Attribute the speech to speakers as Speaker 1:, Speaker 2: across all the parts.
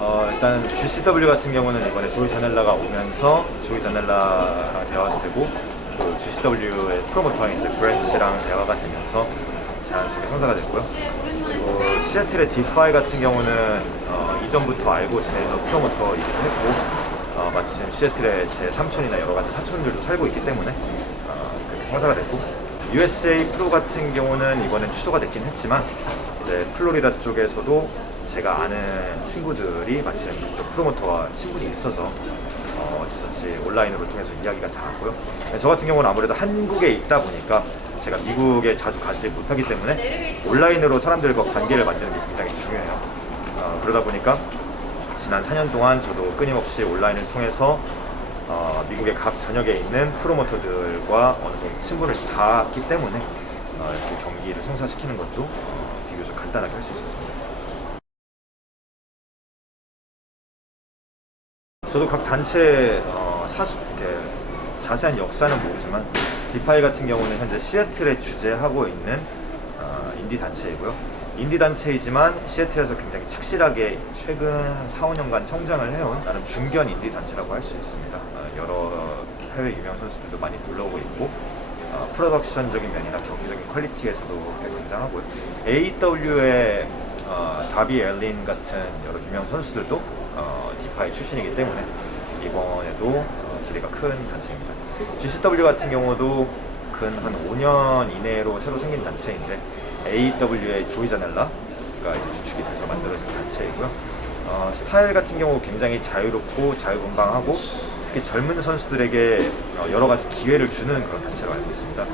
Speaker 1: 어, 일단 GCW 같은 경우는 이번에 조이 자넬라가 오면서 조이 자넬라랑 대화가 되고 또 GCW의 프로모터인 이제 브레츠랑 대화가 되면서 자연스럽게 성사가 됐고요. 그리고 시애틀의 디파이 같은 경우는 어, 이전부터 알고 지내던 프로모터이기도 했고 어, 마침 시애틀에 제 삼촌이나 여러 가지 사촌들도 살고 있기 때문에 어, 그렇게 성사가 됐고 USA 프로 같은 경우는 이번엔 취소가 됐긴 했지만 이제 플로리다 쪽에서도 제가 아는 친구들이 마침 그쪽 프로모터와 친분이 있어서 어, 어찌저찌 온라인으로 통해서 이야기가 닿았고요. 저 같은 경우는 아무래도 한국에 있다 보니까 제가 미국에 자주 가지 못하기 때문에 온라인으로 사람들과 관계를 만드는 게 굉장히 중요해요. 어, 그러다 보니까 지난 4년 동안 저도 끊임없이 온라인을 통해서 어, 미국의 각 전역에 있는 프로모터들과 어느 정도 친분을 닿았기 때문에 어, 이렇게 경기를 성사시키는 것도 어, 비교적 간단하게 할 수 있었습니다. 저도 각 단체 어, 사수 이렇게 자세한 역사는 모르지만 디파이 같은 경우는 현재 시애틀에 주재하고 있는 어, 인디 단체이고요. 인디 단체이지만 시애틀에서 굉장히 착실하게 최근 4, 5년간 성장을 해온 나름 중견 인디 단체라고 할 수 있습니다. 어, 여러 해외 유명 선수들도 많이 불러오고 있고 어, 프로덕션적인 면이나 경기적인 퀄리티에서도 꽤 굉장하고요. AEW의 어, 다비 엘린 같은 여러 유명 선수들도 어, 디파이 출신이기 때문에 이번에도 어, 기대가 큰 단체입니다. GCW 같은 경우도 근 한 5년 이내로 새로 생긴 단체인데 AEW의 조이 자넬라가 이제 주축이 돼서 만들어진 단체이고요. 어, 스타일 같은 경우 굉장히 자유롭고 자유분방하고 특히 젊은 선수들에게 어, 여러 가지 기회를 주는 그런 단체로 알고 있습니다.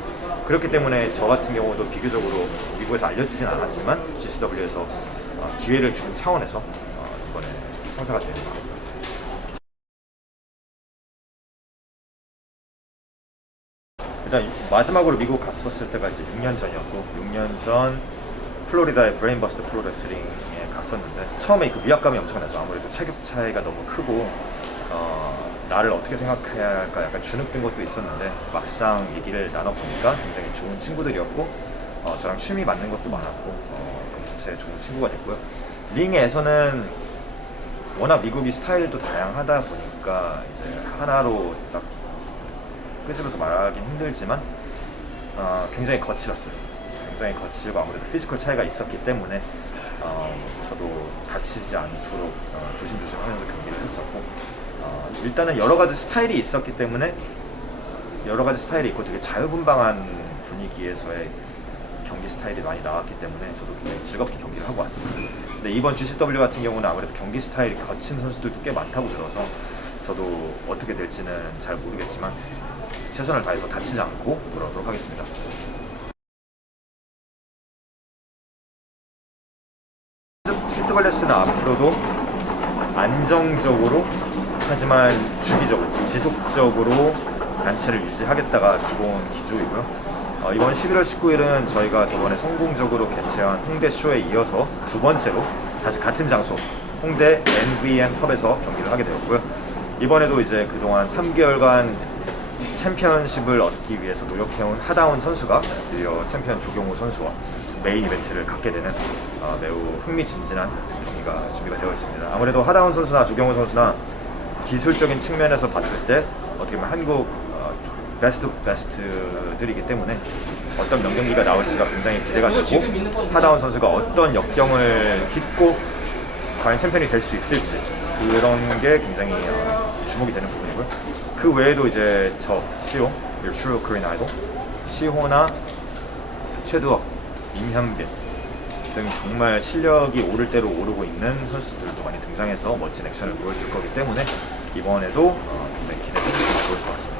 Speaker 1: 그렇기 때문에 저 같은 경우도 비교적으로 미국에서 알려지진 않았지만 GCW에서 어, 기회를 주는 차원에서 어, 이번에 성사가 되는 것 같고요. 일단 마지막으로 미국 갔었을 때가 이제 6년 전이었고 6년 전 플로리다의 브레인버스터 프로레슬링에 갔었는데 처음에 그 위압감이 엄청나죠. 아무래도 체격 차이가 너무 크고 어, 나를 어떻게 생각해야 할까 약간 주눅든 것도 있었는데 막상 얘기를 나눠보니까 굉장히 좋은 친구들이었고 어, 저랑 취미 맞는 것도 많았고 어, 제 좋은 친구가 됐고요. 링에서는 워낙 미국이 스타일도 다양하다 보니까 이제 하나로 딱 끄집어서 말하긴 힘들지만 어, 굉장히 거칠었어요. 굉장히 거칠고 아무래도 피지컬 차이가 있었기 때문에 어, 저도 다치지 않도록 어, 조심조심하면서 경기를 했었고 어, 일단은 여러 가지 스타일이 있었기 때문에 여러 가지 스타일이 있고 되게 자유분방한 분위기에서의 경기 스타일이 많이 나왔기 때문에 저도 굉장히 즐겁게 경기를 하고 왔습니다. 근데 이번 GCW 같은 경우는 아무래도 경기 스타일이 거친 선수들도 꽤 많다고 들어서 저도 어떻게 될지는 잘 모르겠지만 최선을 다해서 다치지 않고 돌아오도록 하겠습니다. 히트발레스는 앞으로도 안정적으로 하지만 주기적으로 지속적으로 단체를 유지하겠다가 기본 기조이고요. 어, 이번 11월 19일은 저희가 저번에 성공적으로 개최한 홍대 쇼에 이어서 두 번째로 다시 같은 장소 홍대 NVN 펍에서 경기를 하게 되었고요. 이번에도 이제 그동안 3개월간 챔피언십을 얻기 위해서 노력해온 하다운 선수가 드디어 챔피언 조경호 선수와 메인 이벤트를 갖게 되는 어, 매우 흥미진진한 경기가 준비가 되어 있습니다. 아무래도 하다운 선수나 조경호 선수나 기술적인 측면에서 봤을 때 어떻게 보면 한국 어, 베스트 오브 베스트들이기 때문에 어떤 명경기가 나올지가 굉장히 기대가 되고 하다운 선수가 어떤 역경을 딛고 과연 챔피언이 될 수 있을지 그런 게 굉장히 어, 주목이 되는 부분이고요. 그 외에도 이제 저 시호, 트루 코리안 아이돌, 시호나 최두혁, 임현빈 등 정말 실력이 오를 대로 오르고 있는 선수들도 많이 등장해서 멋진 액션을 보여줄 거기 때문에 이번에도 어, 굉장히 기대해 주시면 좋을 것 같습니다.